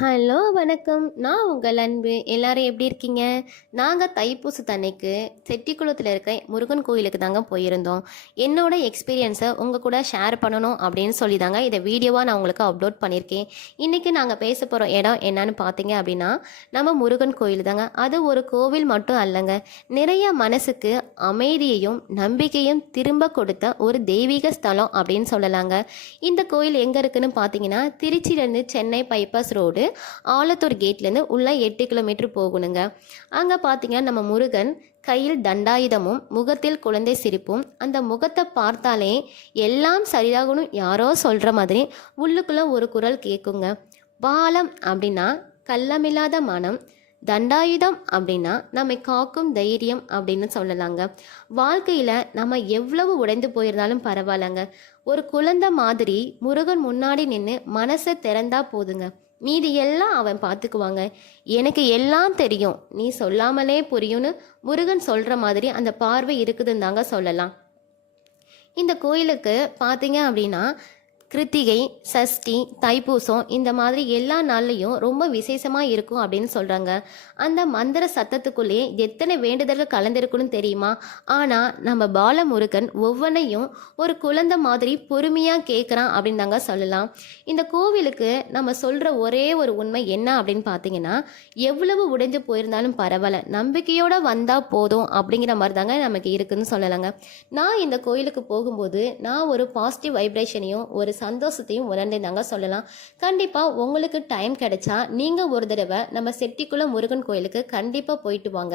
Hello வணக்கம். நான் உங்கள் அன்பு. எல்லாரும் எப்படி இருக்கீங்க? நாங்கள் தைப்பூசத்தன்னைக்கு செட்டிக்குளத்தில் இருக்க முருகன் கோயிலுக்கு தாங்க போயிருந்தோம். என்னோட எக்ஸ்பீரியன்ஸை உங்கள் கூட ஷேர் பண்ணணும் அப்படின்னு சொல்லி தாங்க இதை வீடியோவாக நான் உங்களுக்கு அப்லோட் பண்ணியிருக்கேன். இன்றைக்கி நாங்கள் பேச போகிற இடம் என்னன்னு பார்த்தீங்க அப்படின்னா நம்ம முருகன் கோயில் தாங்க. அது ஒரு கோவில் மட்டும் அல்லங்க, நிறைய மனசுக்கு அமைதியையும் நம்பிக்கையும் திரும்ப கொடுத்த ஒரு தெய்வீக ஸ்தலம் அப்படின்னு சொல்லலாங்க. இந்த கோயில் எங்கே இருக்குன்னு பார்த்தீங்கன்னா திருச்சியிலேருந்து சென்னை பைபாஸ் ரோடு ஆலத்தூர் கேட்லேருந்து உள்ள 8 கிலோமீட்டர் போகணுங்க. அங்கே பார்த்தீங்கன்னா நம்ம முருகன் கையில் தண்டாயுதமும் முகத்தில் குழந்தை சிரிப்பும், அந்த முகத்தை பார்த்தாலே எல்லாம் சரியாகணும் யாரோ சொல்கிற மாதிரி உள்ளுக்குள்ளே ஒரு குரல் கேட்குங்க. பாலம் அப்படின்னா கள்ளமில்லாத மனம், தண்டாயுதம் அப்படின்னா நம்மை காக்கும் தைரியம் அப்படின்னு சொல்லலாங்க. வாழ்க்கையில் நம்ம எவ்வளவு உடைந்து போயிருந்தாலும் பரவாயில்லங்க, ஒரு குழந்தை மாதிரி முருகன் முன்னாடி நின்று மனசை திறந்தா போதுங்க, மீதி எல்லாம் அவன் பார்த்துக்குவாங்க. எனக்கு எல்லாம் தெரியும், நீ சொல்லாமலே புரியும்னு முருகன் சொல்கிற மாதிரி அந்த பார்வை இருக்குதுன்னு தாங்க சொல்லலாம். இந்த கோயிலுக்கு பார்த்தீங்க அப்படின்னா கிருத்திகை, சஷ்டி, தைப்பூசம் இந்த மாதிரி எல்லா நாள்லையும் ரொம்ப விசேஷமாக இருக்கும் அப்படின்னு சொல்கிறாங்க. அந்த மந்திர சத்தத்துக்குள்ளேயே எத்தனை வேண்டுதல்கள் கலந்திருக்குன்னு தெரியுமா? ஆனால் நம்ம பாலமுருகன் ஒவ்வொன்றையும் ஒரு குழந்தை மாதிரி பொறுமையாக கேட்குறான் அப்படின்னு தாங்க சொல்லலாம். இந்த கோவிலுக்கு நம்ம சொல்கிற ஒரே ஒரு உண்மை என்ன அப்படின்னு பார்த்தீங்கன்னா, எவ்வளவு உடைஞ்சு போயிருந்தாலும் பரவாயில்ல, நம்பிக்கையோடு வந்தால் போதும் அப்படிங்கிற மாதிரி தாங்க நமக்கு இருக்குதுன்னு சொல்லலாங்க. நான் இந்த கோயிலுக்கு போகும்போது நான் ஒரு பாசிட்டிவ் வைப்ரேஷனையும் ஒரு சந்தோஷத்தையும் உணர்ந்தேதாங்க சொல்லலாம். கண்டிப்பாக உங்களுக்கு டைம் கிடைச்சா நீங்கள் ஒரு தடவை நம்ம செட்டிக்குளம் முருகன் கோயிலுக்கு கண்டிப்பாக போயிட்டு வாங்க.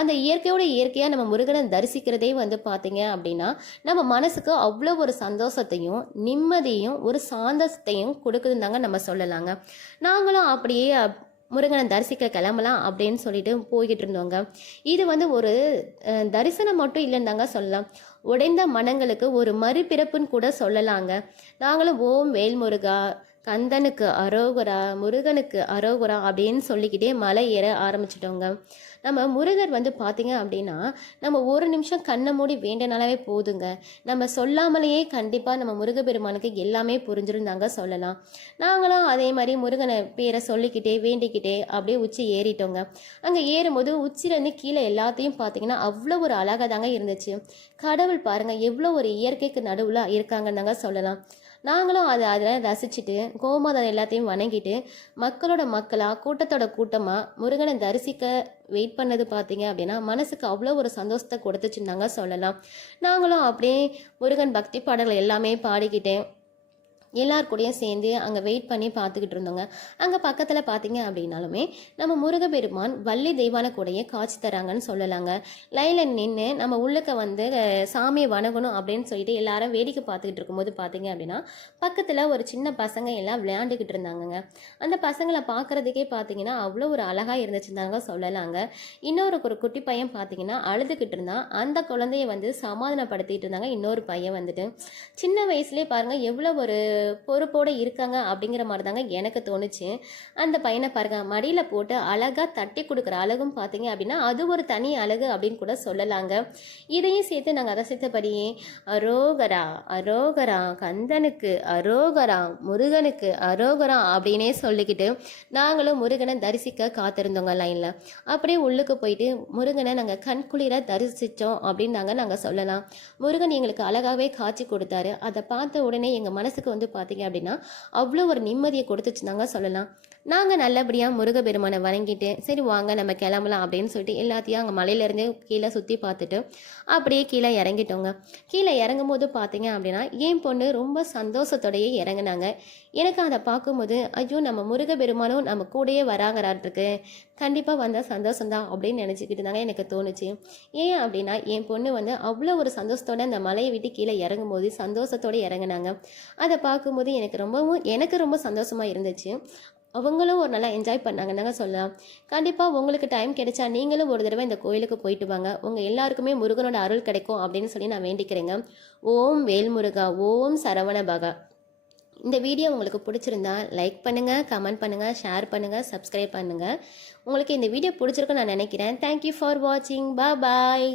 அந்த இயற்கையோட இயற்கையாக நம்ம முருகனை தரிசிக்கிறதே பார்த்தீங்க அப்படின்னா நம்ம மனசுக்கு அவ்வளோ ஒரு சந்தோஷத்தையும் நிம்மதியும் ஒரு சாந்தத்தையும் கொடுக்குதுன்னு தாங்க நம்ம சொல்லலாங்க. நாங்களும் அப்படியே முருகனை தரிசிக்க கிளம்பலாம் அப்படின்னு சொல்லிட்டு போய்கிட்டு இருந்தோங்க. இது ஒரு தரிசனம் மட்டும் இல்லைன்னு தாங்க சொல்லலாம், உடைந்த மனங்களுக்கு ஒரு மறுபிறப்புன்னு கூட சொல்லலாங்க. நாங்களும் ஓம் வேல்முருகா, கந்தனுக்கு அரோகரா, முருகனுக்கு அரோகரா அப்படின்னு சொல்லிக்கிட்டே மலை ஏற ஆரம்பிச்சிட்டோங்க. நம்ம முருகர் பார்த்தீங்க அப்படின்னா நம்ம ஒரு நிமிஷம் கண்ணை மூடி வேண்டனாலே போதுங்க, நம்ம சொல்லாமலேயே கண்டிப்பாக நம்ம முருகப்பெருமானுக்கு எல்லாமே புரிஞ்சிருந்தாங்க சொல்லலாம். நாங்களும் அதே மாதிரி முருகனை பேரை சொல்லிக்கிட்டே வேண்டிக்கிட்டே அப்படியே உச்சி ஏறிட்டோங்க. அங்கே ஏறும்போது உச்சிலேருந்து கீழே எல்லாத்தையும் பார்த்தீங்கன்னா அவ்வளோ ஒரு அழகாக தாங்க இருந்துச்சு. கடவுள் பாருங்கள் எவ்வளோ ஒரு இயற்கைக்கு நடுவில் இருக்காங்கன்னு தாங்க சொல்லலாம். நாங்களும் அதில் ரசிச்சுட்டு கோமாதம் எல்லாத்தையும் வணங்கிட்டு மக்களோட மக்களாக கூட்டத்தோட கூட்டமாக முருகனை தரிசிக்க வெயிட் பண்ணது பார்த்தீங்க அப்படின்னா மனசுக்கு அவ்வளோ ஒரு சந்தோஷத்தை கொடுத்துச்சுன்னு தாங்க சொல்லலாம். நாங்களும் அப்படியே முருகன் பக்தி பாடல்கள் எல்லாமே பாடிக்கிட்டேன் எல்லார் கூடயும் சேர்ந்து அங்கே வெயிட் பண்ணி பார்த்துக்கிட்டு இருந்தோங்க. அங்கே பக்கத்தில் பார்த்தீங்க அப்படின்னாலுமே நம்ம முருகப்பெருமான் வள்ளி தெய்வான கூடையே காட்சி தராங்கன்னு சொல்லலாங்க. லைனில் நின்று நம்ம உள்ளுக்க சாமியை வணங்கணும் அப்படின்னு சொல்லிட்டு எல்லாரும் வேடிக்கை பார்த்துக்கிட்டு இருக்கும்போது பார்த்தீங்க அப்படின்னா பக்கத்தில் ஒரு சின்ன பசங்க எல்லாம் விளையாண்டுக்கிட்டு இருந்தாங்கங்க. அந்த பசங்களை பார்க்குறதுக்கே பார்த்தீங்கன்னா அவ்வளோ ஒரு அழகாக இருந்துச்சுன்னு சொல்லலாங்க. ஒரு குட்டி பையன் பார்த்தீங்கன்னா அழுதுகிட்டு இருந்தான். அந்த குழந்தைய சமாதானப்படுத்திட்டு இருந்தாங்க. இன்னொரு பையன் சின்ன வயசுலேயே பாருங்கள் எவ்வளோ ஒரு பொறுப்போடு இருக்காங்க அப்படிங்கிற மாதிரி தாங்க எனக்கு தோணுச்சு. அந்த பையனை பாருங்க மடியில் போட்டு அழகாக தட்டி கொடுக்குற அழகும் பார்த்தீங்க அப்படின்னா அது ஒரு தனி அழகு அப்படின்னு கூட சொல்லலாங்க. இதையும் சேர்த்து நாங்கள் ரசித்தபடியே அரோகரா அரோகரா, கந்தனுக்கு அரோகரா, முருகனுக்கு அரோகரா அப்படின்னே சொல்லிக்கிட்டு நாங்களும் முருகனை தரிசிக்க காத்திருந்தோங்க லைனில். அப்படியே உள்ளுக்கு போயிட்டு முருகனை நாங்கள் கண்குளிர தரிசித்தோம் அப்படின்னு நாங்கள் சொல்லலாம். முருகன் எங்களுக்கு அழகாகவே காட்சி கொடுத்தாரு. அதை பார்த்த உடனே எங்கள் மனசுக்கு பார்த்தீங்க அப்படின்னா அவ்வளோ ஒரு நிம்மதியை கொடுத்துச்சுனாங்க சொல்லலாம். நாங்கள் நல்லபடியாக முருகப்பெருமானை வணங்கிட்டு சரி வாங்க நம்ம கிளம்பலாம் அப்படின்னு சொல்லிட்டு எல்லாத்தையும் அங்கே மலையிலேருந்தே கீழே சுற்றி பார்த்துட்டு அப்படியே கீழே இறங்கிட்டோங்க. கீழே இறங்கும் போது பார்த்தீங்க அப்படின்னா என் பொண்ணு ரொம்ப சந்தோஷத்தோடையே இறங்கினாங்க. எனக்கு அதை பார்க்கும்போது ஐயோ நம்ம முருகப்பெருமானும் நம்ம கூடயே வராங்கறாட்டுருக்கு, கண்டிப்பாக வந்தால் சந்தோஷம்தான் அப்படின்னு நினச்சிக்கிட்டு தாங்க எனக்கு தோணுச்சு. ஏன் அப்படின்னா என் பொண்ணு அவ்வளோ ஒரு சந்தோஷத்தோடு அந்த மலையை விட்டு கீழே இறங்கும்போது சந்தோஷத்தோடு இறங்கினாங்க. அதை பார்க்கும்போது எனக்கு ரொம்ப சந்தோஷமாக இருந்துச்சு. அவங்களும் ஒரு நல்லா என்ஜாய் பண்ணாங்கன்னாங்க சொல்லலாம். கண்டிப்பாக உங்களுக்கு டைம் கிடைச்சா நீங்களும் ஒரு தடவை இந்த கோயிலுக்கு போயிட்டு வாங்க. உங்கள் எல்லாருக்குமே முருகனோட அருள் கிடைக்கும் அப்படின்னு சொல்லி நான் வேண்டிக்கிறேங்க. ஓம் வேல்முருகா, ஓம் சரவண பகா. இந்த வீடியோ உங்களுக்கு பிடிச்சிருந்தா லைக் பண்ணுங்கள், கமெண்ட் பண்ணுங்கள், ஷேர் பண்ணுங்கள், சப்ஸ்கிரைப் பண்ணுங்கள். உங்களுக்கு இந்த வீடியோ பிடிச்சிருக்குன்னு நான் நினைக்கிறேன். தேங்க்யூ ஃபார் வாட்சிங். பாய்.